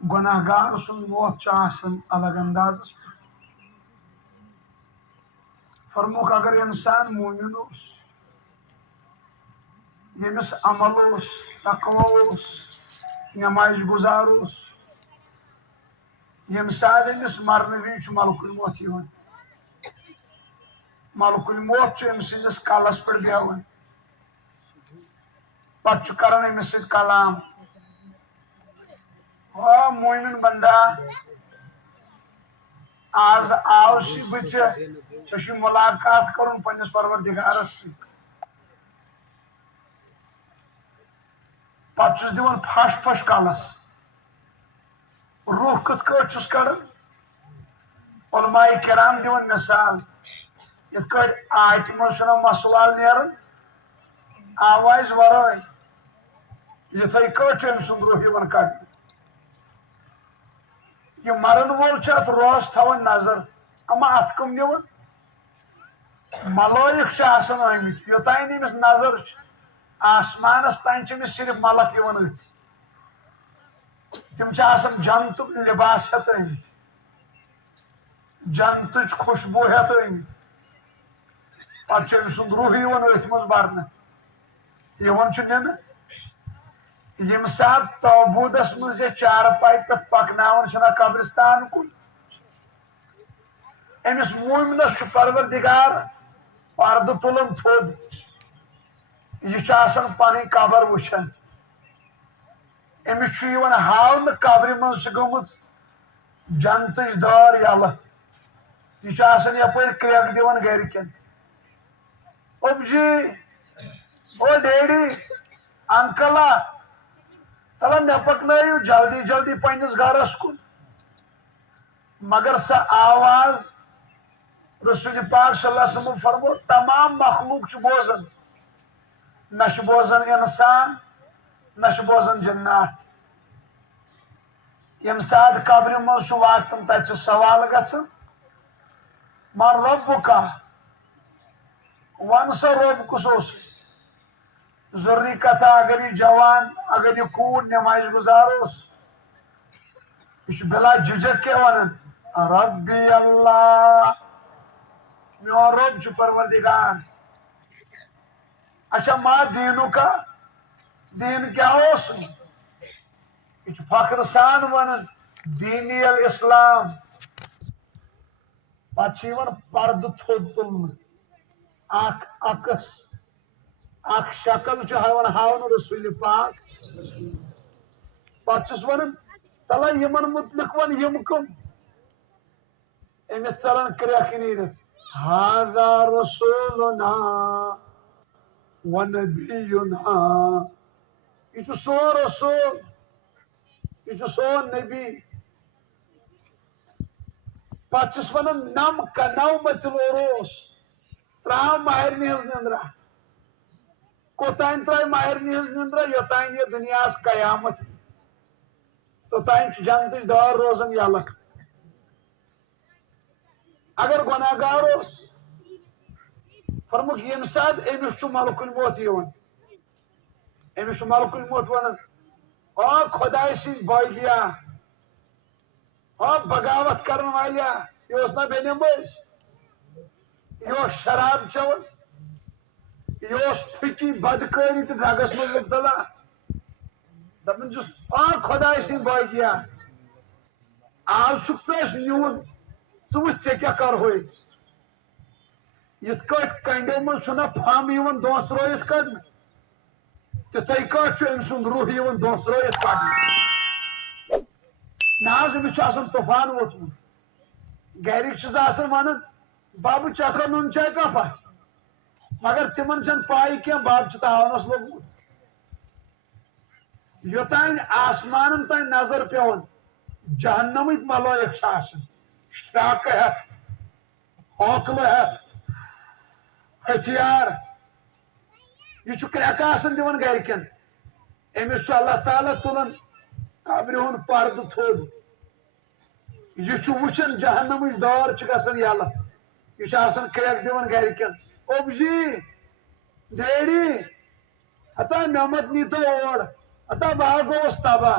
گناہگار سن موت الگ انداز فرموک اگر انسان مومن یمس عمل تقوی نماز گزار یم سات امس مرنے وز ملک الموت ملک الموت ام سندس کلس پہ بیوان پتہ کران امس ست کلام مومن بندہ آز آو سی بچ ملاقات کرن پنس پروردگارس ست پتہ دان پھش پھش کلس روح کت کٹ کڑان علماء کرام دان مثال یت کٹ آیت من مسوال نیران آواز ورائے یتھے کٹ ام سند روح کڑ یہ مرن وول ات روز تھوان نظر اما ات کم نوان ملائک آمت یوتان امس نظر آسمانس تان صرف ملک ات تم جنت لباس ہت آمت جنت خوشبو ہت آمت پتہ ام سند روح ات مز برن نن یم سات توبودس مز چارپائی پہ پکنان قبرستان کن امس مومنس پروردگار پردہ تلان تھود یہ پن قبر وچھان امس ہاؤن قبر من گمت جنتچ دار یلہ یہ یپر کریک دان گرکن ابجی او ڈیڈی انکلا تلا مے پکنو جلدی جلدی پنس گرس کن مگر سا آواز رسول پاک صلی اللہ علیہ وسلم فرمو تمام مخلوق بوزان نہ بوزان انسان نہ بوزان جنات یم سات قبر مز واتن تت سوال گھن من ربکا ون سا رب کس ضروری کتھا اگر یہ جوان اگر یہ کور نماز گزار یہ بلا جھجک کیا ونان ربی اللہ میون رب پروردگار اچھا ما دینو کا دین کیا یہ فخر سان ونان دینی الاسلام پتہ پرد تھود تلن اخ شکل ہاؤن رسول پاک پتہس ونان تلا یمن متعلق ون یم کم امس ژلان کریک نیرت ھذا رسولنا و نبینا یہ سون رسول یہ سون نبی پتہس ونان نم کنومت العروس تراو مہرنہ ہز نندرا کوتان ترائے مہرنہ ہز نندرا یوتان یہ دنیا قیامت توتان جنتچ دار روزان یلک اگر گناہگار فرمک یم سات امس ملک الموت امس ملک الموت ونان خدائے سن باغیا بغاوت کرن والیا یہ نا بے نماز یہ شراب چون یہ پھکی بدکاری تو ڈرگس من مبتلا دپان چھس خدائے سن باغیا آج چھک نیون ژٕ کیا کر ہوئی یت کٹ کنڈو من چھنا پھم یوان دونسرائت کڑن تتھے کٹ ام سند روح یوان دونسرائت کڑن ناز امس طوفان ووتمت گرک ونان بب چکھا نون چائے کپا مگر تمن چھ پائی کی بب تاونس لوگمت یوتان آسمان تین نظر پیون جہنمک ملائک شاکہ ہتھ ہوکلہ ہتھ ہتھیار یہ کریک دان گرکن امس اللہ تعالیٰ تلان قبر ہند پرد تھود یہ وچھان جہنمچ دار گھان یلہ یہ کریک دان گرکن ابجی ڈیڈی ہتا مے مت نیتو اور ہتا بہ گوس تباہ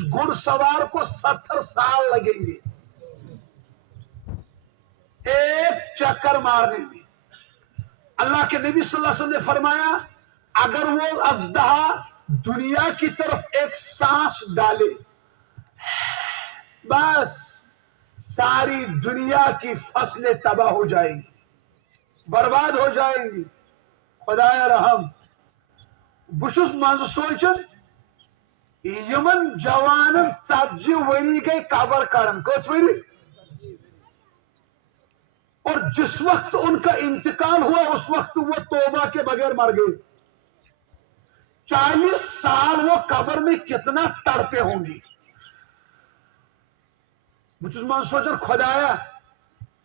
اس گھڑ سوار کو 70 سال لگیں گے ایک چکر مارنے میں۔ اللہ کے نبی صلی اللہ علیہ وسلم نے فرمایا اگر وہ اژدہا دنیا کی طرف ایک سانس ڈالے بس ساری دنیا کی فصلیں تباہ ہو جائیں گی، برباد ہو جائیں گی۔ خدایا رحم بچس مز سوچن یمن جوانن 40 وری گئی قبر کرن، کس وری؟ اور جس وقت ان کا انتقال ہوا اس وقت وہ توبہ کے بغیر مر گئے۔ 40 سال وہ قبر میں کتنا تڑپے ہوں گی۔ بچس من سوچن خدایا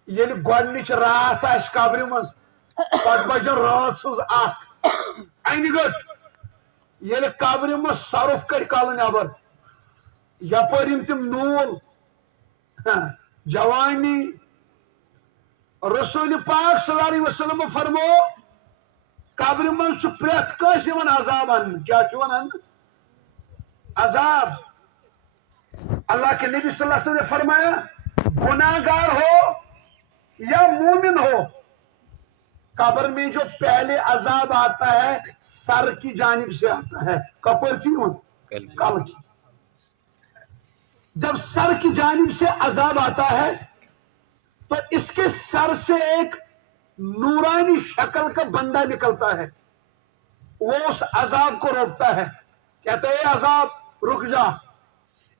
یل گۄڈنِچ رات آسہِ قبرِ منٛز پتہٕ بجن رات سٕنٛز 1 انہِ گٔٹ ییٚلہِ قبرِ منٛز سرُف کڑِ کالہٕ نٮ۪بر یپٲرۍ یِم تِم نوٗل جوانی رسول پاک صلی اللہ علیہ وسلم فرمو قبر من چھُ پرٛٮ۪تھ کٲنٛسہِ یِوان عذاب اننہٕ۔ کیٛاہ چھُ یِوان اننہٕ؟ عذاب۔ اللہ کے نبی صلی اللہ علیہ وسلم نے فرمایا گناہ گار ہو یا مومن ہو قبر میں جو پہلے عذاب آتا ہے سر کی جانب سے آتا ہے۔ کپر کل کی جب سر کی جانب سے عذاب آتا ہے تو اس کے سر سے ایک نورانی شکل کا بندہ نکلتا ہے، وہ اس عذاب کو روکتا ہے، کہتا ہے اے عذاب رک جا،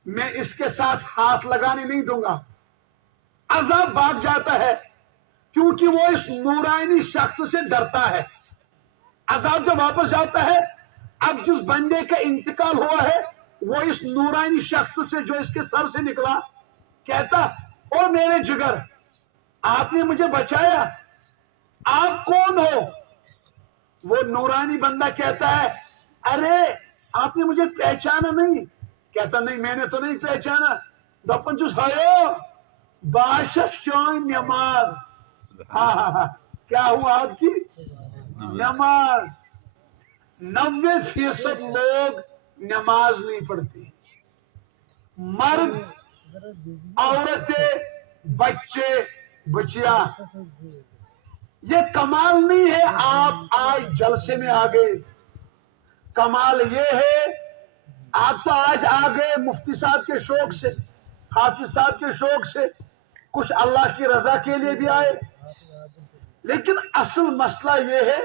میں اس کے ساتھ ہاتھ لگانے نہیں دوں گا۔ عذاب بھاگ جاتا ہے کیونکہ وہ اس نورانی شخص سے ڈرتا ہے۔ عذاب جب واپس جاتا ہے اب جس بندے کا انتقال ہوا ہے وہ اس نورانی شخص سے جو اس کے سر سے نکلا کہتا او میرے جگر آپ نے مجھے بچایا، آپ کون ہو؟ وہ نورانی بندہ کہتا ہے ارے آپ نے مجھے پہچانا نہیں؟ کہتا نہیں میں نے تو نہیں پہچانا۔ دپن چھس ہایو بادشاہ شان نماز۔ ہاں کیا ہوا آپ کی نماز؟ 90% لوگ نماز نہیں پڑھتے، مرد عورتیں بچے بچیاں۔ یہ کمال نہیں ہے آپ آج جلسے میں آ گئے، کمال یہ ہے آپ تو آج آ گئے مفتی صاحب کے شوق سے، حافظ صاحب کے شوق سے، کچھ اللہ کی رضا کے لیے بھی آئے، لیکن اصل مسئلہ یہ ہے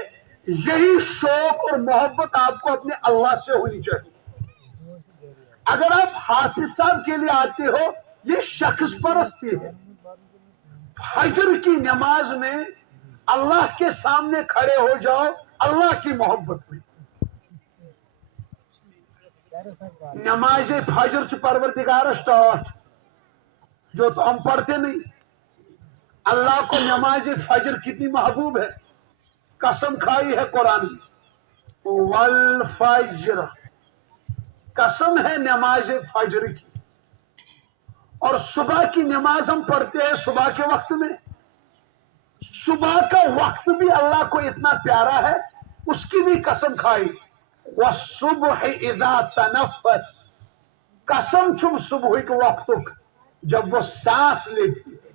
یہی شوق اور محبت آپ کو اپنے اللہ سے ہونی چاہیے۔ اگر آپ حافظ صاحب کے لیے آتے ہو یہ شخص پرستی ہے۔ فجر کی نماز میں اللہ کے سامنے کھڑے ہو جاؤ اللہ کی محبت میں۔ نماز فجر چھ پروردگار سٹارٹ جو تو ہم پڑھتے نہیں۔ اللہ کو نماز فجر کتنی محبوب ہے، قسم کھائی ہے قرآن میں والفجر، قسم ہے نماز فجر کی۔ اور صبح کی نماز ہم پڑھتے ہیں صبح کے وقت میں، صبح کا وقت بھی اللہ کو اتنا پیارا ہے اس کی بھی قسم کھائی والصبح اذا تنفس، قسم چھم صبح کے وقت جب وہ سانس لیتی ہے۔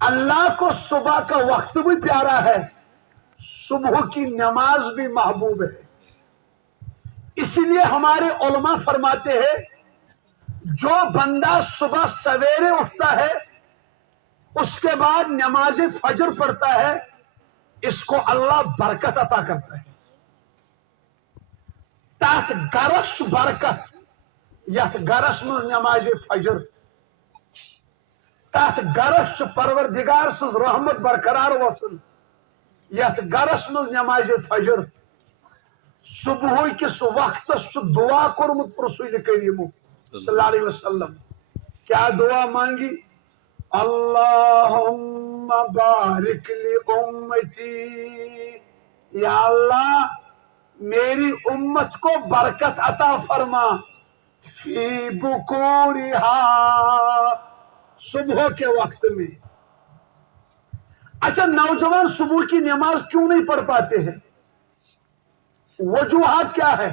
اللہ کو صبح کا وقت بھی پیارا ہے، صبح کی نماز بھی محبوب ہے۔ اسی لیے ہمارے علماء فرماتے ہیں جو بندہ صبح سویرے اٹھتا ہے اس کے بعد نماز فجر پڑھتا ہے اس کو اللہ برکت عطا کرتا ہے۔ تحت گرس برکت یت گرس میں نماز فجر، تحت گرس پروردگار سز رحمت برقرار وسن، یت گرس میں نماز فجر۔ صبح کس وقت دعا کورمت رسول کریم صلی اللہ علیہ وسلم، کیا دعا مانگی؟ اللہم بارک لی امتی، یا اللہ میری امت کو برکت عطا فرما، فی بکورہا، صبح کے وقت میں۔ اچھا نوجوان صبح کی نماز کیوں نہیں پڑھ پاتے ہیں؟ وجوہات کیا ہے؟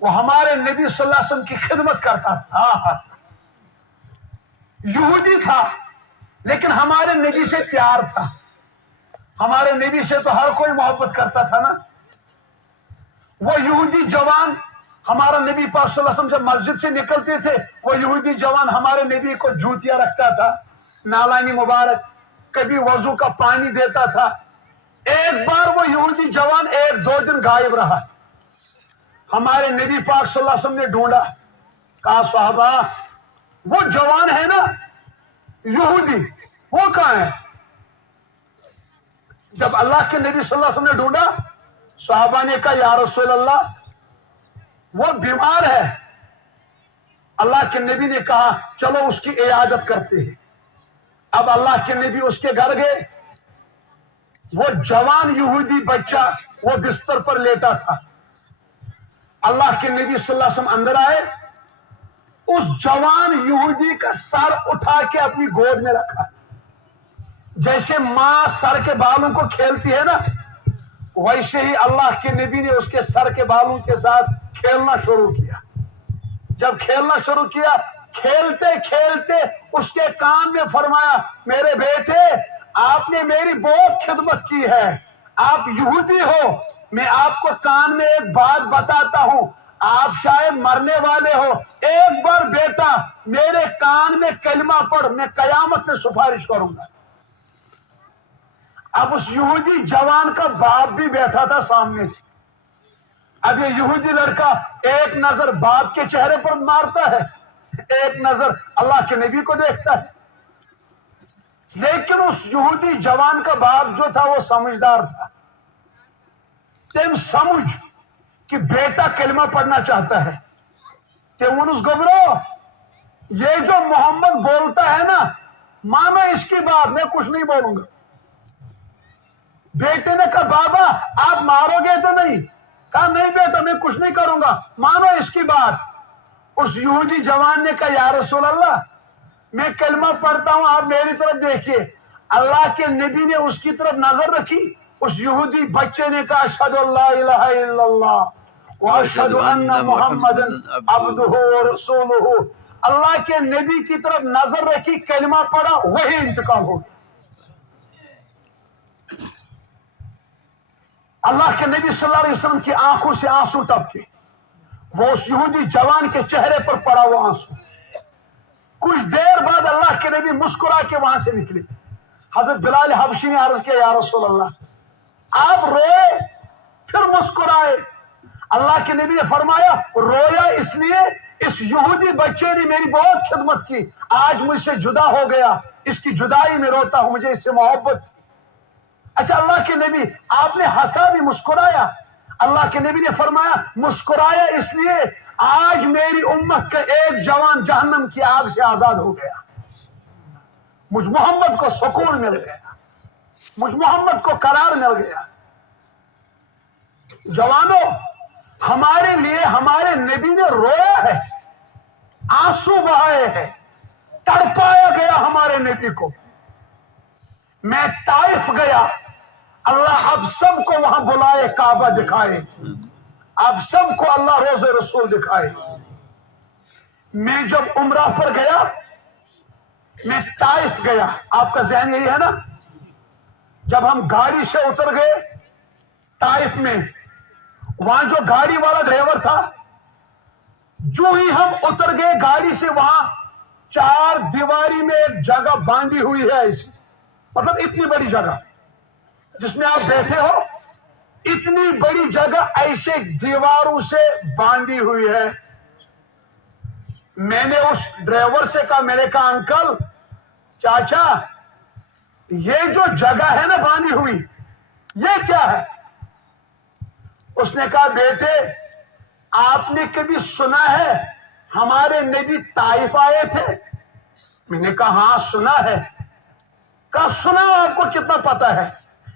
وہ ہمارے نبی صلی اللہ علیہ وسلم کی خدمت کرتا تھا. یہودی تھا لیکن ہمارے نبی سے پیار تھا. ہمارے نبی سے تو ہر کوئی محبت کرتا تھا نا. وہ یہودی جوان ہمارا نبی پاک صلی اللہ علیہ وسلم جب مسجد سے نکلتے تھے وہ یہودی جوان ہمارے نبی کو جوتیاں رکھتا تھا, نالانی مبارک, کبھی وضو کا پانی دیتا تھا. ایک بار وہ یہودی جوان 1-2 دن غائب رہا. ہمارے نبی پاک صلی اللہ علیہ وسلم نے ڈھونڈا, کہا صحابہ وہ جوان ہے نا یہودی, وہ کہاں ہے؟ جب اللہ کے نبی صلی اللہ علیہ وسلم نے ڈھونڈا, صحابہ نے کہا یا رسول اللہ وہ بیمار ہے. اللہ کے نبی نے کہا چلو اس کی عیادت کرتے ہیں. اب اللہ کے نبی اس کے گھر گئے. وہ جوان یہودی بچہ وہ بستر پر لیٹا تھا. اللہ کے نبی صلی اللہ علیہ وسلم اندر آئے, اس جوان یہودی کا سر اٹھا کے اپنی گود میں رکھا. جیسے ماں سر کے بالوں کو کھیلتی ہے نا, ویسے ہی اللہ کے نبی نے اس کے سر کے بالوں کے ساتھ کھیلنا شروع کیا. جب کھیلنا شروع کیا, کھیلتے کھیلتے اس کے کان میں فرمایا میرے بیٹے آپ نے میری بہت خدمت کی ہے, آپ یہودی ہو, میں آپ کو کان میں ایک بات بتاتا ہوں, آپ شاید مرنے والے ہو, ایک بار بیٹا میرے کان میں کلمہ پڑھ, میں قیامت میں سفارش کروں گا. اب اس یہودی جوان کا باپ بھی بیٹھا تھا سامنے. اب یہ یہودی لڑکا ایک نظر باپ کے چہرے پر مارتا ہے, ایک نظر اللہ کے نبی کو دیکھتا ہے. لیکن اس یہودی جوان کا باپ جو تھا وہ سمجھدار تھا. تم سمجھ کہ بیٹا کلمہ پڑھنا چاہتا ہے, تم انس گبرو یہ جو محمد بولتا ہے نا مانو اس کی بات, میں کچھ نہیں بولوں گا. بیٹے نے کہا بابا آپ مارو گے تو نہیں؟ کہا نہیں بیٹا میں کچھ نہیں کروں گا, مانو اس کی بات. اس یہودی جوان نے کہا یا رسول اللہ میں کلمہ پڑھتا ہوں, آپ میری طرف دیکھیے. اللہ کے نبی نے اس کی طرف نظر رکھی. اس یہودی بچے نے کہا اشہد اللہ الہ الا اللہ واشہد ان محمد عبدہ ورسولہ. اللہ کے نبی کی طرف نظر رکھی, کلمہ پڑھا, وہی انتقال ہو گیا. اللہ کے نبی صلی اللہ علیہ وسلم کی آنکھوں سے آنسو ٹپکے. وہ اس یہودی جوان کے چہرے پر پڑا وہ آنسو. کچھ دیر بعد اللہ کے نبی مسکرا کے وہاں سے نکلے. حضرت بلال حبشی نے عرض کیا یا رسول اللہ آپ روئے پھر مسکرائے. اللہ کے نبی نے فرمایا رویا اس لیے اس یہودی بچے نے میری بہت خدمت کی, آج مجھ سے جدا ہو گیا, اس کی جدائی میں روتا ہوں, مجھے اس سے محبت تھی. اچھا اللہ کے نبی آپ نے ہنسا بھی مسکرایا. اللہ کے نبی نے فرمایا مسکرایا اس لیے آج میری امت کا ایک جوان جہنم کی آگ سے آزاد ہو گیا. مجھ محمد کو سکون مل گیا, مجھ محمد کو قرار مل گیا. جوانوں ہمارے لیے ہمارے نبی نے رویا ہے, آنسو بہائے ہیں, تڑپایا گیا ہمارے نبی کو. میں طائف گیا, اللہ اب سب کو وہاں بلائے, کعبہ دکھائے, اب سب کو اللہ روز رسول دکھائے. میں جب عمرہ پر گیا, میں طائف گیا. آپ کا ذہن یہی ہے نا, جب ہم گاڑی سے اتر گئے طائف میں, وہاں جو گاڑی والا ڈرائیور تھا, جو ہی ہم اتر گئے گاڑی سے, وہاں 4 دیواری میں ایک جگہ باندھی ہوئی ہے ایسی, مطلب اتنی بڑی جگہ جس میں آپ بیٹھے ہو, اتنی بڑی جگہ ایسے دیواروں سے باندھی ہوئی ہے. میں نے اس ڈرائیور سے کہا, میں نے کہا انکل چاچا یہ جو جگہ ہے نا باندھی ہوئی یہ کیا ہے؟ اس نے کہا بیٹے آپ نے کبھی سنا ہے ہمارے نبی طائف آئے تھے؟ میں نے کہا ہاں سنا ہے. کہا سنا آپ کو کتنا پتا ہے؟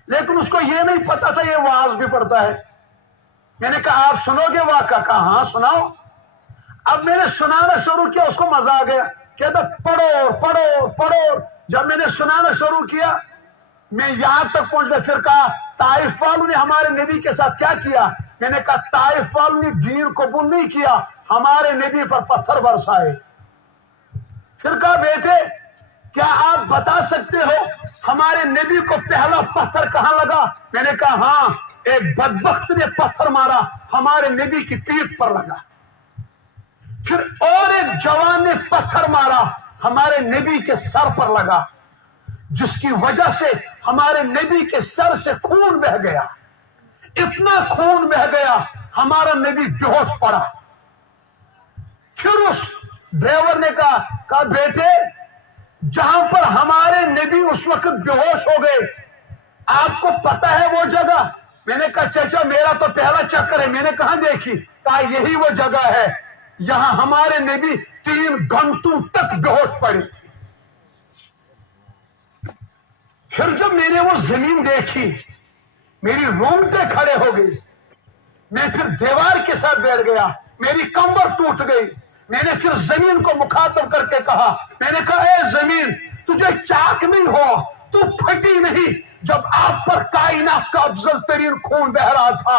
لیکن اس کو یہ نہیں پتا تھا یہ واعظ بھی پڑھتا ہے. میں نے کہا آپ سنو گے واقعہ؟ کہا ہاں سناؤ. اب میں نے سنانا شروع کیا, اس کو مزہ آ گیا, کہتا پڑھو پڑھو پڑھو. جب میں نے سنانا شروع کیا میں یہاں تک پہنچ گیا, پھر کہا طائف والوں نے ہمارے نبی کے ساتھ کیا کیا, میں نے کہا طائف والوں نے دین قبول نہیں کیا، ہمارے نبی پر پتھر برسائے۔ پھر کہا بیٹے کیا آپ بتا سکتے ہو ہمارے نبی کو پہلا پتھر کہاں لگا؟ میں نے کہا ہاں، ایک بدبخت نے پتھر مارا، ہمارے نبی کی پیٹھ پر لگا۔ پھر اور ایک جوان نے پتھر مارا، ہمارے نبی کے سر پر لگا، جس کی وجہ سے ہمارے نبی کے سر سے خون بہہ گیا، اتنا خون بہہ گیا ہمارا نبی بے ہوش پڑا۔ پھر اس ڈرائیور نے کہا بیٹے جہاں پر ہمارے نبی اس وقت بے ہوش ہو گئے آپ کو پتا ہے وہ جگہ؟ میں نے کہا چچا میرا تو پہلا چکر ہے، میں نے کہاں دیکھی؟ کہا یہی وہ جگہ ہے، یہاں ہمارے نبی 3 گھنٹوں تک بے ہوش پڑے تھے۔ پھر جب میں نے وہ زمین دیکھی میری رونگٹیں کھڑے ہو گئی، میں پھر دیوار کے ساتھ بیٹھ گیا، میری کمر ٹوٹ گئی۔ میں نے پھر زمین کو مخاطب کر کے کہا، میں نے کہا اے زمین تجھے چاک نہیں ہو، تو پھٹی نہیں؟ جب آپ پر کائنات کا افضل ترین خون بہ رہا تھا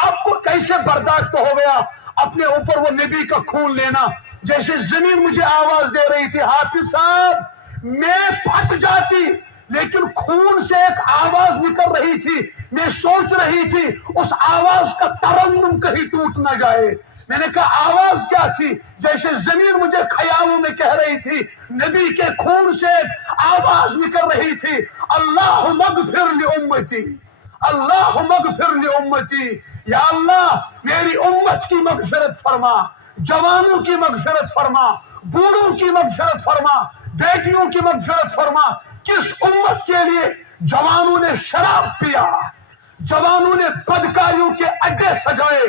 آپ کو کیسے برداشت ہو گیا اپنے اوپر وہ نبی کا خون لینا؟ جیسے زمین مجھے آواز دے رہی تھی حافظ صاحب میں پھٹ جاتی، لیکن خون سے ایک آواز نکل رہی تھی، میں سوچ رہی تھی اس آواز کا ترنم کہیں ٹوٹ نہ جائے۔ میں نے کہا آواز کیا تھی؟ جیسے زمین مجھے خیالوں میں کہہ رہی تھی نبی کے خون سے ایک آواز نکل رہی تھی، اللہم اغفر لامتی، اللہم اغفر لامتی، یا اللہ میری امت کی مغفرت فرما، جوانوں کی مغفرت فرما، بوڑھوں کی مغفرت فرما، بیٹیوں کی مغفرت فرما۔ کس امت کے لیے جوانوں نے شراب پیا، جوانوں نے بدکاریوں کے اڈے سجائے،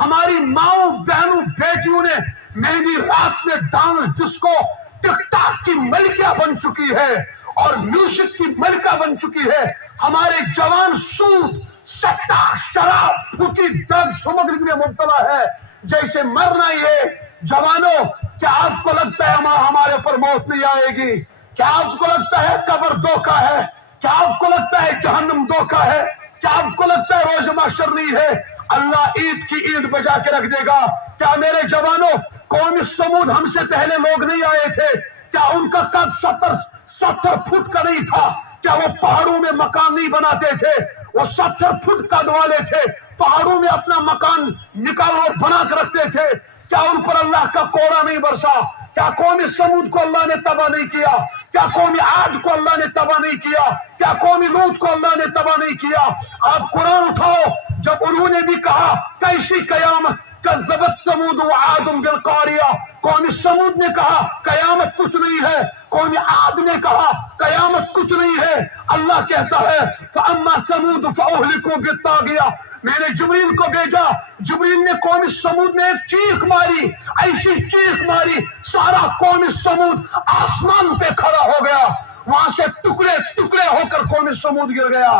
ہماری ماؤں بہنوں بیٹیوں نے مہندی رات میں ڈانس ڈسکو ٹک ٹاک کی ملکہ بن چکی ہے اور میوزک کی ملکہ بن چکی ہے، ہمارے جوان سود سٹا شراب پھوٹی ڈرگ سمگری میں مبتلا ہے جیسے مرنا ہی ہے۔ جوانوں کیا آپ کو لگتا ہے ہمارے پر موت نہیں آئے گی؟ کیا آپ کو لگتا ہے قبر دھوکہ ہے؟ کیا آپ کو لگتا ہے جہنم دھوکہ ہے؟ کیا آپ کو لگتا ہے روز محشر نہیں ہے؟ اللہ عید کی عید بجا کے رکھ دے گا۔ کیا میرے جوانوں قوم سمود ہم سے پہلے لوگ نہیں آئے تھے؟ کیا ان کا قد 70 فٹ کا نہیں تھا؟ کیا وہ پہاڑوں میں مکان نہیں بناتے تھے؟ وہ 70 فٹ قد والے تھے، پہاڑوں میں اپنا مکان نکال اور بنا کے رکھتے تھے۔ کیا ان پر اللہ کا کوڑا نہیں برسا؟ کیا قوم سمود کو اللہ نے تباہ نہیں کیا؟ کیا قوم عاد کو اللہ نے تباہ نہیں کیا؟ کیا قوم لوط کو اللہ نے تباہ نہیں کیا؟ آپ قرآن اٹھاؤ، جب انہوں نے بھی کہا کیسی قیامت، کذبت ثمود وعاد بالقاریہ، قوم سمود نے کہا قیامت کچھ نہیں ہے، قوم عاد نے کہا قیامت کچھ نہیں ہے۔ اللہ کہتا ہے فاما ثمود فاہلکوا بالطاغیہ، میں نے جبریل کو بھیجا، جبریل نے قوم سمود میں ایک چیخ ماری، ایسی چیخ ماری سارا قوم سمود آسمان پہ کھڑا ہو گیا، وہاں سے ٹکڑے ٹکڑے ہو کر قوم سمود گر گیا۔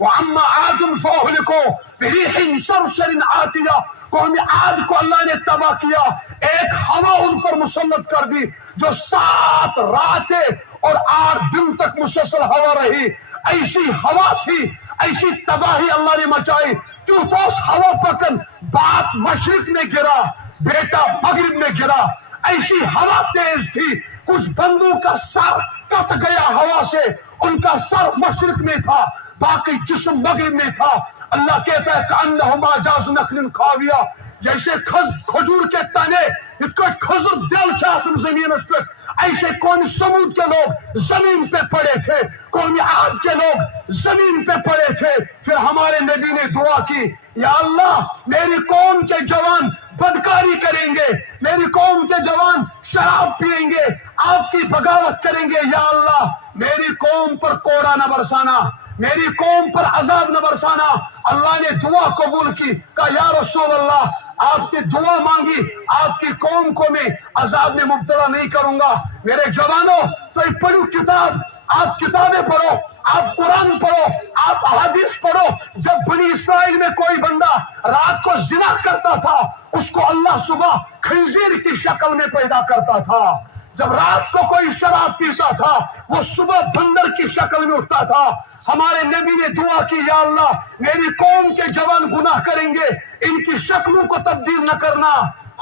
وَعَمَّا عَادٌ فَأُهْلِكُوا بِرِيحٍ صَرْصَرٍ عَاتِيَةٍ، قوم عاد کو اللہ نے تباہ کیا، ایک ہوا ان پر مسلط کر دی جو 7 راتیں اور 8 دن تک مسلسل ہوا رہی۔ ایسی ہوا تھی، ایسی تباہی اللہ نے مچائی، کیوں تو اس ہوا پکن باپ مشرق میں گرا بیٹا مغرب میں گرا، ایسی ہوا تیز تھی کچھ بندوں کا سر کٹ گیا ہوا سے، ان کا سر مشرق میں تھا باقی جسم مغرب میں تھا۔ اللہ کہتا ہے کأنہما اعجاز نخل خاویہ، جیسے کھجور کے تنے کھجور دل چھاسن زمین اس پر، ایسے قوم سمود کے لوگ زمین پہ پڑے تھے، قوم عاد کے لوگ زمین پہ پڑے تھے۔ پھر ہمارے نبی نے دعا کی، یا اللہ میری قوم کے جوان بدکاری کریں گے، میری قوم کے جوان شراب پیئیں گے، آپ کی بغاوت کریں گے، یا اللہ میری قوم پر کوڑا نہ برسانا، میری قوم پر عذاب نہ برسانا۔ اللہ نے دعا قبول کی، کہا یا رسول اللہ آپ کی دعا مانگی، آپ کی قوم کو میں عذاب میں مبتلا نہیں کروں گا۔ میرے جوانوں تو ایک پڑھو کتاب، آپ کتابیں پڑھو، آپ قرآن پڑھو، آپ حدیث پڑھو۔ جب بنی اسرائیل میں کوئی بندہ رات کو زنا کرتا تھا اس کو اللہ صبح خنزیر کی شکل میں پیدا کرتا تھا، جب رات کو کوئی شراب پیتا تھا وہ صبح بندر کی شکل میں اٹھتا تھا۔ ہمارے نبی نے دعا کی، یا اللہ میری قوم کے جوان گناہ کریں گے، ان کی شکلوں کو تبدیل نہ کرنا۔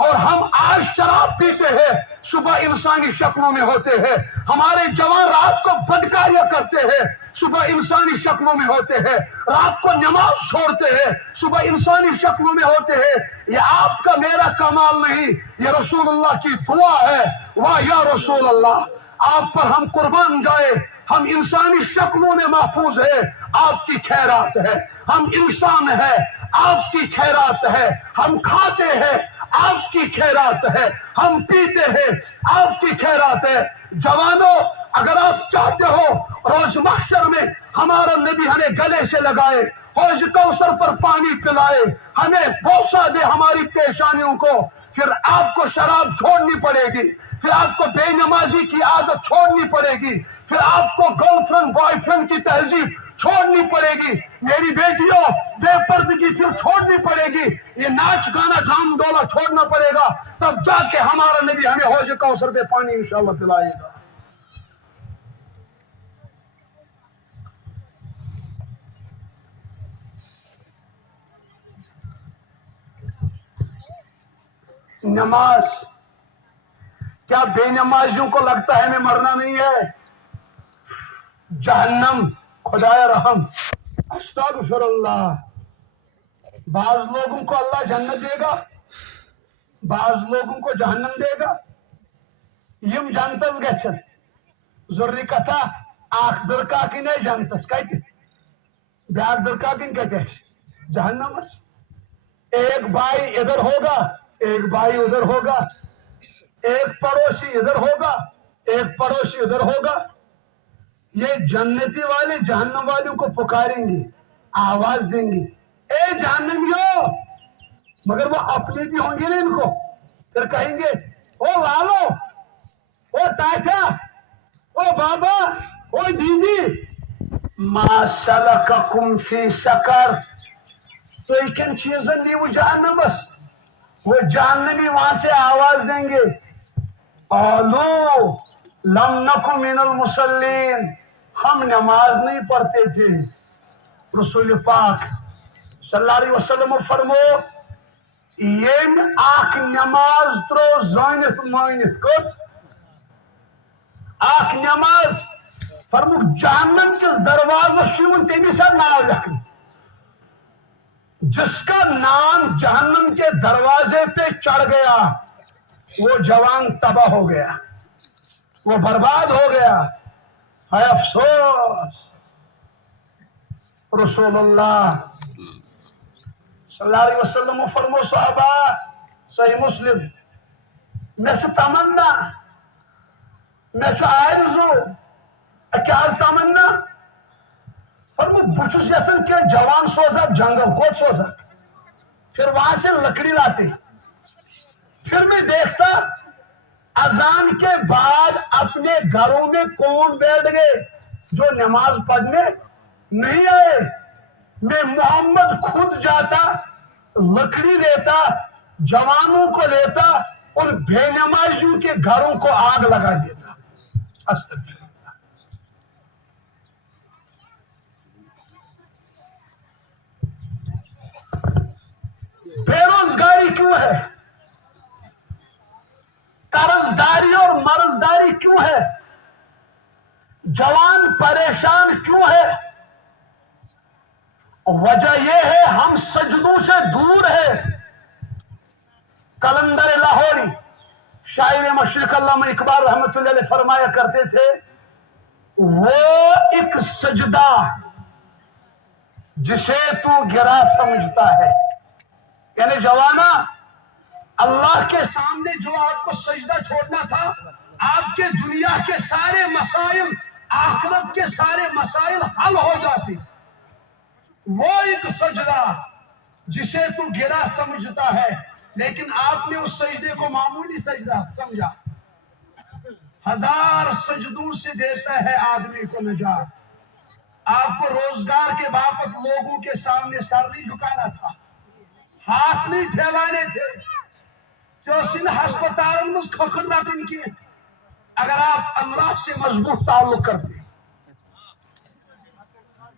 اور ہم آج شراب پیتے ہیں، صبح انسانی شکلوں میں ہوتے ہیں۔ ہمارے جوان رات کو بدکاریاں کرتے ہیں، صبح انسانی شکلوں میں ہوتے ہیں۔ رات کو نماز چھوڑتے ہیں، صبح انسانی شکلوں میں ہوتے ہیں۔ یہ آپ کا میرا کمال نہیں، یہ رسول اللہ کی دعا ہے۔ واہ یا رسول اللہ، آپ پر ہم قربان جائے۔ ہم انسانی شکلوں میں محفوظ ہے، آپ کی خیرات ہے۔ ہم انسان ہے، آپ کی خیرات ہے۔ ہم کھاتے ہیں، آپ کی خیرات ہے۔ ہم پیتے ہیں، آپ کی خیرات ہے۔ جوانوں، اگر آپ چاہتے ہو روز محشر میں ہمارا نبی ہمیں گلے سے لگائے، حوض کوثر پر پانی پلائے، ہمیں بوسہ دے ہماری پیشانیوں کو، پھر آپ کو شراب چھوڑنی پڑے گی، پھر آپ کو بے نمازی کی عادت چھوڑنی پڑے گی، پھر آپ کو گرل فرینڈ بوائے فرینڈ کی تہذیب چھوڑنی پڑے گی، میری بیٹیوں بے پردگی پھر چھوڑنی پڑے گی، یہ ناچ گانا ڈھام ڈولا چھوڑنا پڑے گا، تب جا کے ہمارا نبی ہمیں حوض کوثر پہ پانی انشاءاللہ پلائے گا۔ نماز، کیا بے نمازیوں کو لگتا ہے ہمیں مرنا نہیں ہے؟ جہنم، خدایا رحم، استغفر اللہ۔ بعض لوگوں کو اللہ جنت دے گا، بعض لوگوں کو جہنم دے گا۔ یم جنتس گژھن ضروری کتھا، اخ درکاکن ہے جنتس کتہ، بیاکھ درکاکن کتہ جہنمس۔ ایک بھائی ادھر ہوگا، ایک بھائی ادھر ہوگا، ایک پڑوسی ادھر ہوگا، ایک پڑوسی ادھر ہوگا۔ یہ جنتی والے جہنم والوں کو پکاریں گے، آواز دیں گے، اے جہنمیو، مگر وہ اپنے بھی ہوں گے نا ان کو، پھر کہیں گے او لالو، او ٹاٹا، او بابا، او دیدی، ما سلککم فی سقر، تو کن چیزن دی وہ جہنمس؟ وہ جہنمی وہاں سے آواز دیں گے، قالوا لم نکن من المصلین، ہم نماز نہیں پڑھتے تھے۔ رسول پاک صلی اللہ علیہ وسلم فرمو، یم اخ نماز ترو زانت مانت، کچھ اخ نماز فرمو جہنم کس دروازس تمس ناو لکھن، جس کا نام جہنم کے دروازے پہ چڑھ گیا وہ جوان تباہ ہو گیا، وہ برباد ہو گیا۔ ہے افسوس۔ رسول اللہ صلی اللہ علیہ وسلم فرمو صحابہ، صحیح مسلم، میں چھو تمنا، میں چھو آرزو، کیا تمنا؟ فرمو بچس یسن کہ جوان سوزا جنگل کو سوزا، پھر وہاں سے لکڑی لاتے، پھر میں دیکھتا اذان کے بعد اپنے گھروں میں کون بیٹھ گئے جو نماز پڑھنے نہیں آئے۔ میں محمد خود جاتا، لکڑی لیتا، جوانوں کو لیتا، ان بے نمازیوں کے گھروں کو آگ لگا دیتا۔ استغفر اللہ۔ بے روزگاری کیوں ہے؟ قرض داری اور مرض داری کیوں ہے؟ جوان پریشان کیوں ہے؟ وجہ یہ ہے ہم سجدوں سے دور ہے۔ کلندر لاہوری، شاعر مشرق علامہ اقبال رحمۃ اللہ علیہ فرمایا کرتے تھے، وہ ایک سجدہ جسے تو گرا سمجھتا ہے، یعنی جوانا، اللہ کے سامنے جو آپ کو سجدہ چھوڑنا تھا، آپ کے دنیا کے سارے مسائل، آخرت کے سارے مسائل حل ہو جاتے، وہ ایک سجدہ جسے تو گرا سمجھتا ہے، لیکن آپ نے اس سجدے کو معمولی سجدہ سمجھا۔ ہزار سجدوں سے دیتا ہے آدمی کو نجات۔ آپ کو روزگار کے باپت لوگوں کے سامنے سر نہیں جھکانا تھا، ہاتھ نہیں پھیلانے تھے، ہسپتال میں کھوکھر رٹن کی، اگر آپ اللہ سے مضبوط تعلق کرتے۔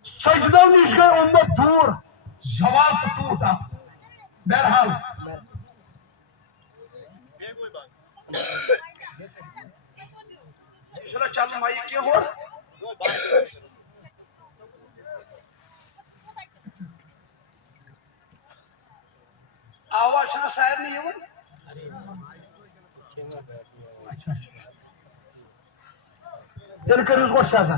سجدوں نش گئی امت دور زوال تو ٹوٹ آ بہرحال چلو چل مائی کیا ہو آواز چھنا سائر نہیں ہو تیل کریوز گوڑ سیازا